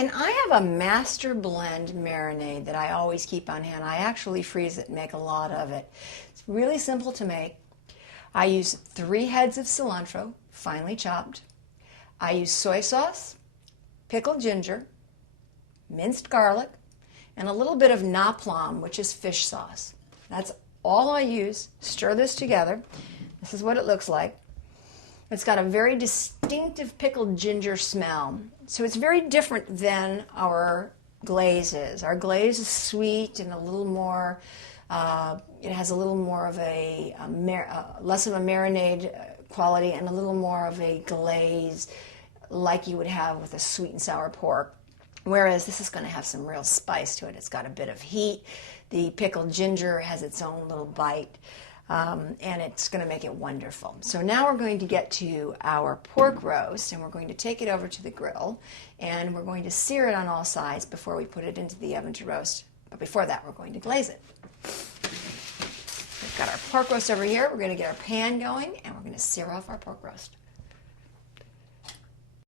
And I have a Master Blend marinade that I always keep on hand. I actually freeze it and make a lot of it. It's really simple to make. I use 3 heads of cilantro, finely chopped. I use soy sauce, pickled ginger, minced garlic, and a little bit of napalm, which is fish sauce. That's all I use. Stir this together. This is what it looks like. It's got a very distinctive pickled ginger smell. So it's very different than our glaze is. Our glaze is sweet and a little more, it has a little more of less of a marinade quality and a little more of a glaze like you would have with a sweet and sour pork. Whereas this is going to have some real spice to it. It's got a bit of heat. The pickled ginger has its own little bite. And it's going to make it wonderful. So now we're going to get to our pork roast, and we're going to take it over to the grill, and we're going to sear it on all sides before we put it into the oven to roast. But before that, we're going to glaze it. We've got our pork roast over here. We're going to get our pan going, and we're going to sear off our pork roast.